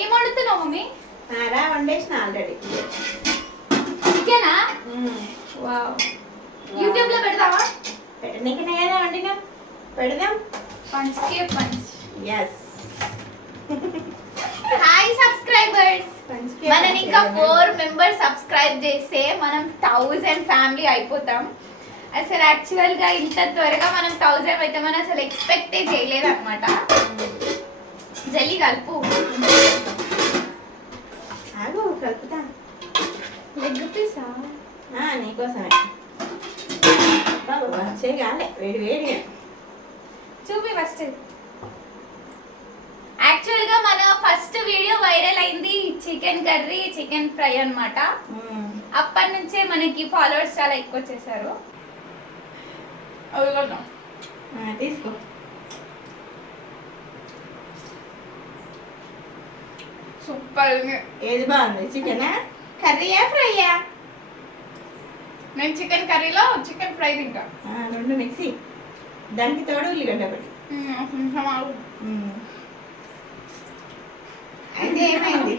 ఏం వండుతున్నావు మమ్మీ? రా వండేసిన ఆల్రెడీ చికెనా? వావ్. యూట్యూబ్లో పెడతావా? పెట్టనీకనే కదా వండినాం. పెడదాం. పంచ్కే పంచ్. ఎస్ హాయ్ సబ్స్క్రైబర్స్ మనం ఇంకా ఫోర్ మెంబర్స్ సబ్స్క్రైబ్ చేస్తే మనం థౌజండ్ ఫ్యామిలీ అయిపోతాం. అసలు యాక్చువల్గా ఇంత త్వరగా మనం థౌజండ్ అవుతామని అసలు ఎక్స్పెక్టే చేయలేదు అనమాట జల్లి కలుపు. కలుపుతా. లెగ్ పీసా? నీకోసమే. బాబు చేయగాలే వేడి వేడిగా. చూపి ఫస్ట్ యాక్చువల్గా మన ఫస్ట్ వీడియో వైరల్ అయింది చికెన్ కర్రీ చికెన్ ఫ్రై అన్నమాట. మ్మ్. అప్పటి నుంచే మనకి ఫాలోవర్స్ చాలా ఎక్కువ వచ్చేసారు తీసుకో. సూపర్ ఏది బాగుంది? చికెనా? కర్రీయా ఫ్రైయా? నేను చికెన్ కర్రీలో చికెన్ ఫ్రై తింటా. రెండు మిక్సీ. దానికి తోడు ఉల్లిగడ్డ ఒకటి. అయితే ఏమైంది?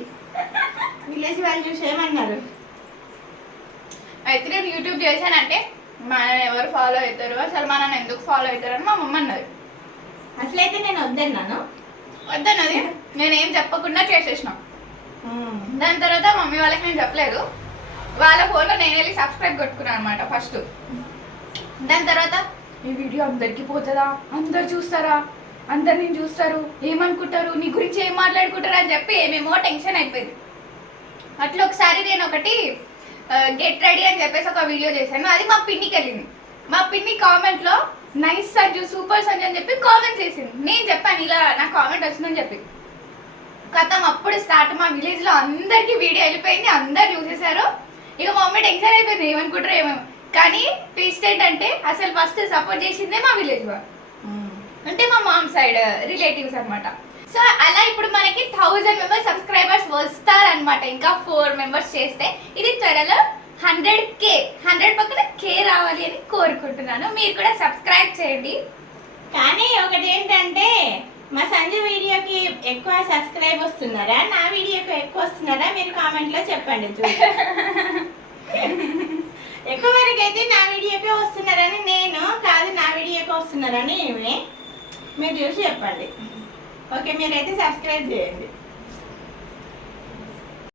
విలేజ్ వాళ్ళు చూసి ఏమన్నారు అయితే నేను యూట్యూబ్ చేశానంటే మనల్ని ఎవరు ఫాలో అవుతారు అసలు మనల్ని ఎందుకు ఫాలో అవుతారు అని మా మమ్మ అన్నది. అసలైతే నేను వద్దన్నాను. వద్దన్నది. నేనేం చెప్పకుండా చేసేసిన. దాని తర్వాత మమ్మీ వాళ్ళకి నేను చెప్పలేదు. వాళ్ళ ఫోన్లో నేను వెళ్ళి సబ్స్క్రైబ్ కొట్టుకున్నాను అనమాట ఫస్ట్ దాని తర్వాత ఈ వీడియో అందరికి పోతుందా? అందరు చూస్తారా? అందరు నేను చూస్తారు? ఏమనుకుంటారు? నీ గురించి ఏం మాట్లాడుకుంటారు? అని చెప్పి ఏమేమో టెన్షన్ అయిపోయింది. అట్లా ఒకసారి నేను ఒకటి గెట్ రెడీ అని చెప్పేసి ఒక వీడియో చేశాను. అది మా పిన్నికి వెళ్ళింది. మా పిన్ని కామెంట్లో నైస్ సంజు సూపర్ సంజు అని చెప్పి కామెంట్ చేసింది. నేను చెప్పాను ఇలా నా కామెంట్ వచ్చిందని చెప్పి. కథం అప్పుడు స్టార్ట్ మా విలేజ్లో అందరికి వీడియో వెళ్ళిపోయింది అందరు చూసేశారు. ఇక మా మమ్మీ టెన్షన్ అయిపోయింది ఏమనుకుంటారు ఏమేమో కానీ ట్విస్ట్ ఏంటంటే అసలు ఫస్ట్ సపోర్ట్ చేసిందే మా విలేజ్ వాళ్ళు. మ్మ్. అంటే మా మామ్ సైడ్ రిలేటివ్స్ అన్నమాట. సో అలా ఇప్పుడు మనకి థౌజండ్ మెంబర్స్ సబ్స్క్రైబర్స్ వస్తారనమాట ఇంకా ఫోర్ మెంబర్స్ చేస్తే ఇది త్వరలో హండ్రెడ్ కే హండ్రెడ్ పక్కన కే రావాలి అని కోరుకుంటున్నాను. మీరు కూడా సబ్స్క్రైబ్ చేయండి. కానీ ఒకటి ఏంటంటే మా సంజు వీడియోకి ఎక్కువ సబ్స్క్రైబ్ వస్తున్నారా? నా వీడియోకి ఎక్కువ వస్తున్నారా? మీరు కామెంట్లో చెప్పండి ఎక్కువ వరకు అయితే నా వీడియోకే వస్తున్నారని నేను కాదు నా వీడియోకి వస్తున్నారని ఈమె. మీరు చూసి చెప్పండి. ఓకే మీరైతే సబ్స్క్రైబ్ చేయండి.